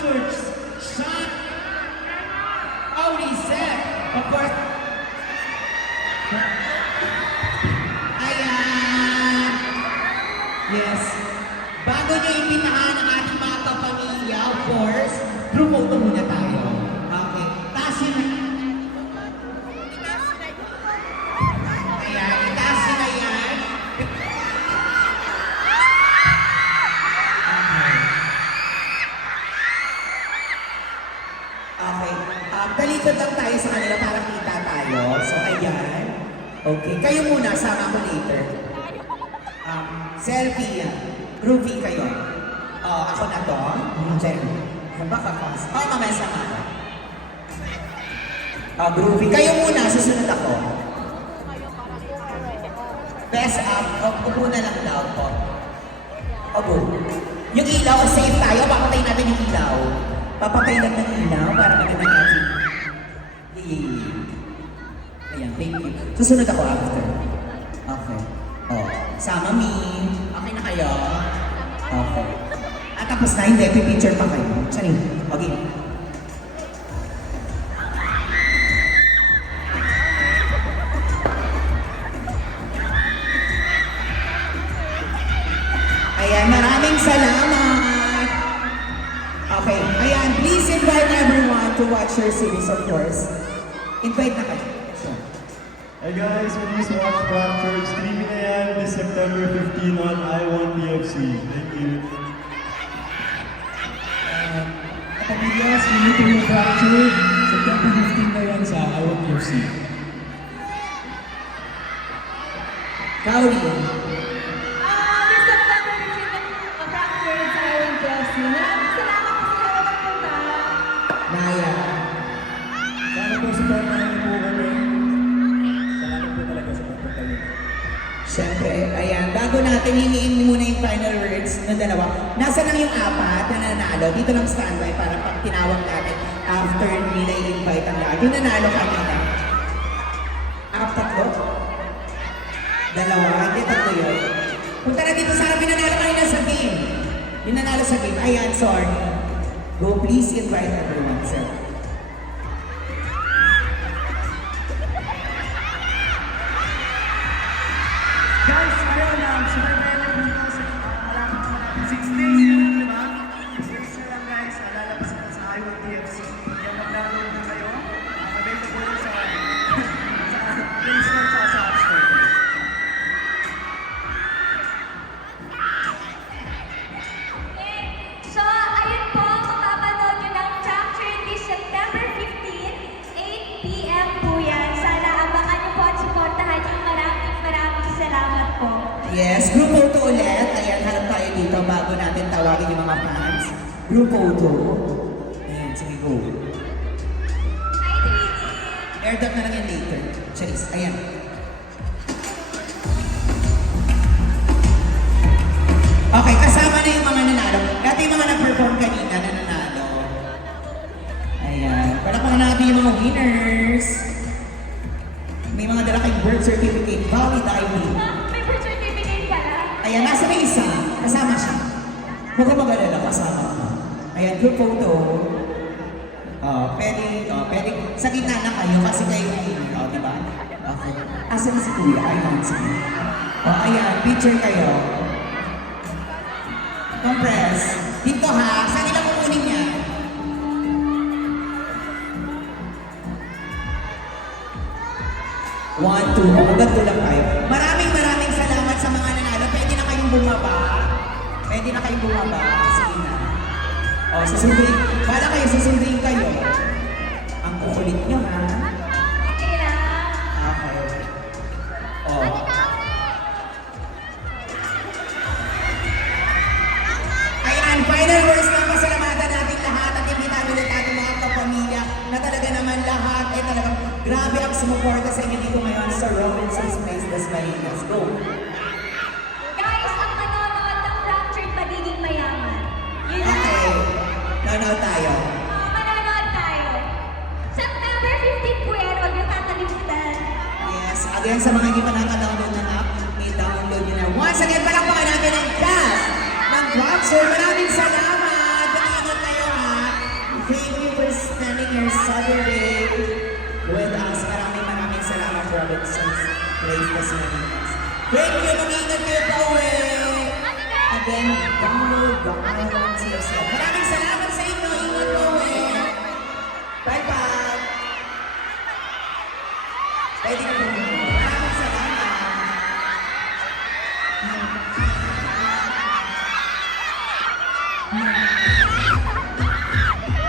Fractured Shot. Oh, reset. Of course. Ayan. Yes. Bago niyo imbitahan ang ating mga kapamilya, of course, group photo muna tayo. Okay. Taas yun. Ayan. Itaas yun na yan. Okay. Talikod lang tayo sa kanila para kita tayo. So, ayan. Okay. Kayo muna, sama ko later. Selfie. Groovy kayo. Ako na to. Jen. Baka kas. Mamaya sama ko. Groovy. Kayo muna, susunod ako. Best up. Upo na lang daw po. Upo. Yung ilaw, safe tayo. Papatay natin yung ilaw. Papatay lang ng ilaw para maganda natin. Ayan, thank you. Susunod ako after. Okay. Sama me. Okay na kayo? Okay. At tapos na, hindi. Pipicture pa kayo. Saan yun? Okay. Ayan, maraming salamat. Okay, ayan, please invite everyone to watch your series, of course. Invite na kayo. Hey guys, please watch Fractured. Streaming na yan this September 15 on I1TFC. Thank you. Kapamilya, streaming po yung Fractured. September 15 na yan sa I1TFC. Kauri. This September 15 na Fractured sa I1TFC. Maraming salamat po sa lahat ng punta. Naya. Sana po supportahan niyo po kami. Salamat po talaga sa pagpunta niyo. Siyempre, ayan, bago natin hiniin muna yung final words na dalawa. Nasa lang yung apat na nanalo. Dito lang standby para pag tinawag natin after nila i-invite ang lahat. Yung nanalo kanina. Tatlo? Dalawa? Hindi, tatlo yun. Punta na dito sana pinanalo kanina sa game. Yung nanalo sa game. Ayan, sorry. Go, please invite everyone, sir. Guys, ayun, super relevant po sa malapit 6 days yun, di ba? 6 days na lang guys, lalabas na sa I1TFC. Kaya mag-download na kayo. Available yun sa Play Store at sa App Store. So, ayun po, mapapanood nyo ng Fractured this September 15, 8 p.m. po yan. Sana abangan nyo po at supportahan nyo. Maraming salamat po. Yes, group photo ulit. Ayan, harap tayo dito bago natin tawagin yung mga fans. Group photo. Ayan, sige, go. Hi, Trini! Airdrop na lang yan later. Chase, ayan. Okay, kasama na yung mga nanalo. Dati yung mga nag-perform kanina na nanalo. Ayan. Palakpakan natin yung mga winners. May mga dala kayong birth certificate, valid ID. May birth certificate pala. Ayan, nasa na isa. Kasama siya. Huwag ka mag-alala, kasama ka. Ayan, group photo. Pwede. Sa gitna na kayo kasi kayo yung di ba? Okay. Asa na si Kuya? Ayun, sige. Ayan, picture kayo. Compress. Dito ha, saan nila kukunin niya? One, two. Hanggang to lang kayo. Maraming salamat sa mga nanalo. Pwede na kayong bumaba. Sige na. Susunduin. Bala kayo, susunduin kayo. Ang kukulit nyo, ha? Okay lang. Okay. Ayan, final words na pasalamatan natin lahat at imbitahan ulit ating mga kapamilya na talaga naman lahat ay talagang grabe ang sumuporta sa inyo dito ngayon sa Robinson's Place, Dasmariñas. Go! Guys, ang manonood ng Fractured magiging mayaman. Yun lang. Okay. Nanonood tayo. Manonood tayo. September 15 po yan, huwag niyo kakalimutan. Yes. Again, sa mga hindi pa nakaka-download ng app, may download nyo na. Once again, palakpakan natin ang cast ng Rockstar. Maraming salamat. Mag-iingat kayo, ha? your Saturday with us. Maraming salamat, Robinson's Place Cosmetics. Thank you, mag-ingat kayo pa uwi. Again, download the I Want TFC. Maraming salamat.